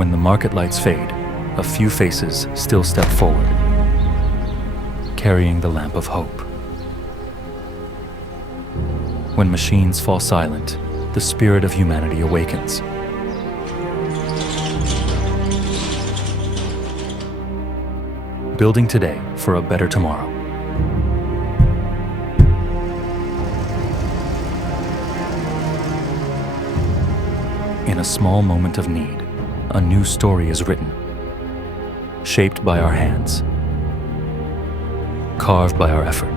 When the market lights fade, a few faces still step forward, carrying the lamp of hope. When machines fall silent, the spirit of humanity awakens. Building today for a better tomorrow. In a small moment of need, a new story is written, shaped by our hands, carved by our effort.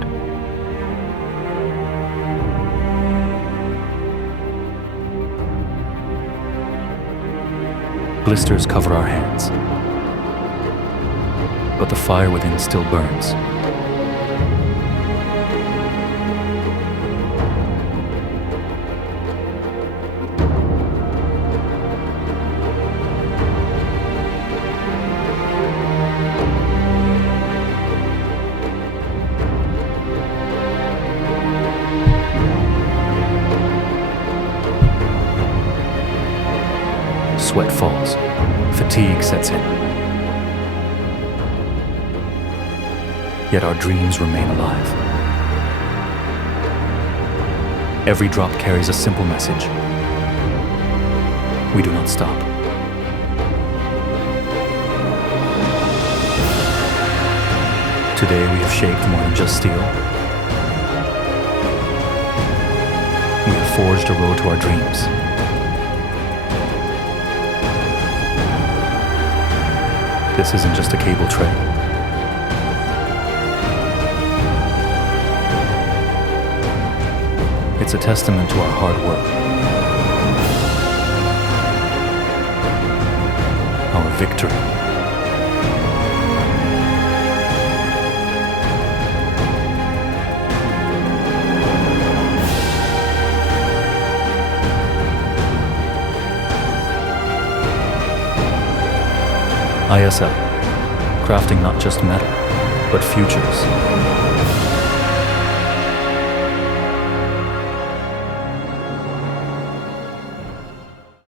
Blisters cover our hands, but the fire within still burns. Sweat falls, fatigue sets in. Yet our dreams remain alive. Every drop carries a simple message. We do not stop. Today we have shaped more than just steel. We have forged a road to our dreams. This isn't just a cable tray. It's a testament to our hard work, our victory. ISL, crafting not just metal, but futures.